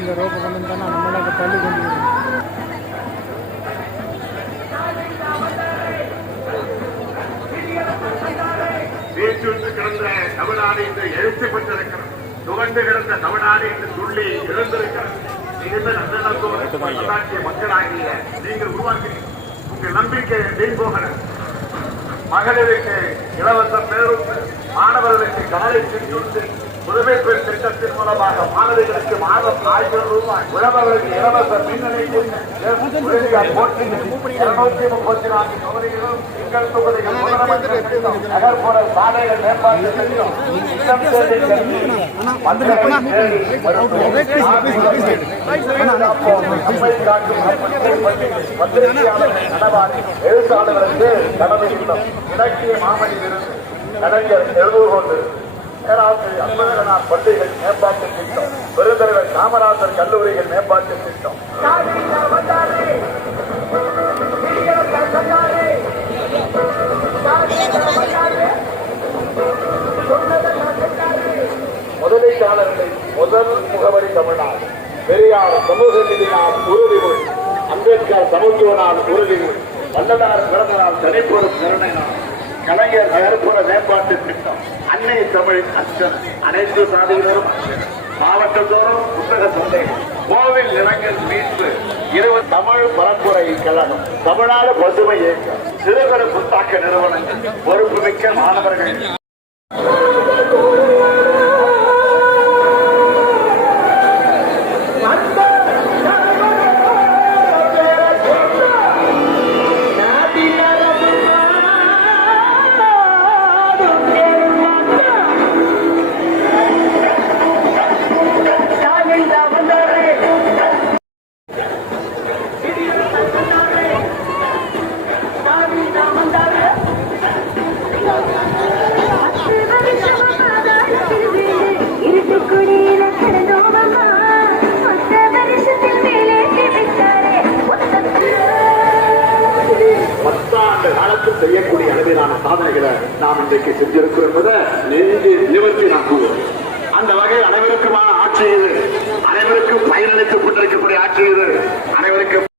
இந்த ரோப்பை கொண்டு வந்தா நம்மளால தள்ளி கொண்டு வீச்சுற்று கிடந்த தமிழ்நாடு என்று எழுச்சி பெற்றிருக்கிறது. துவண்டு கிடந்த தமிழ்நாடு என்று சொல்லி எழுந்திருக்கிறது. மிகுந்த நல்லாட்சிய மக்களாகிய நீங்கள் உருவாக்குறீங்க. உங்கள் நம்பிக்கை வீண் போகல. மகளிருக்கு இலவச பேருந்து, மாணவர்களுக்கு காலை சிற்றுண்டு, புதுமை பெண் திட்டத்தின் மூலமாக மாணவர்களுக்கு மாதம் 1000 ரூபாய், உழவர்களுக்கு இலவச மின்னணைப்பு, 234 தொகுதிகளும் எங்கள் தொகுதிகள் முதலமைச்சர் திட்டம், நகர்ப்புற சாலைகள் மேம்பாட்டு திட்டம், எழுத்தாளர்களுக்கு தலைமை திட்டம், இலக்கிய மாமணியிலிருந்து கலைஞர் எழுதுகொண்டு பேராசிரியர் அன்பழகனார் பள்ளிகள் மேம்பாட்டு திட்டம், பெருந்தலைவர் காமராஜர் கல்லூரிகள் மேம்பாட்டு திட்டம், முதலீட்டாளர்களை முதல் முகவரி தமிழ்நாடு, பெரியார் சமூக நீதினால் உறுதிமொழி, அம்பேத்கர் சமத்துவனால் உறுதிமொழி, வள்ளலார் பிறந்தநாள் தனிப்பொருள் நிர்ணய நாள், கலைஞர் நகர்ப்புற மேம்பாட்டு திட்டம், அன்னை தமிழ் அச்சன், அனைத்து சாதியினரும் மாவட்டத்தோறும் புத்தக சந்தை, கோவில் நிலங்கள் மீட்பு, 20 தமிழ் பரப்புரை கழகம், தமிழ்நாடு பசுமை இயக்கம், சிறுகர புத்தாக்க நிறுவனங்கள், பொறுப்புமிக்க மாணவர்கள், செய்யக்கூடிய அளவிலான சாதனைகளை நாம் இன்றைக்கு செஞ்சிருக்கிறோம் என்பதை நிவர்த்தி நாம் கூறுவோம். அந்த வகையில் அனைவருக்குமான ஆட்சி இது, அனைவருக்கும் பயனளித்துக் கொண்டிருக்கக்கூடிய ஆட்சி இது, அனைவருக்கும்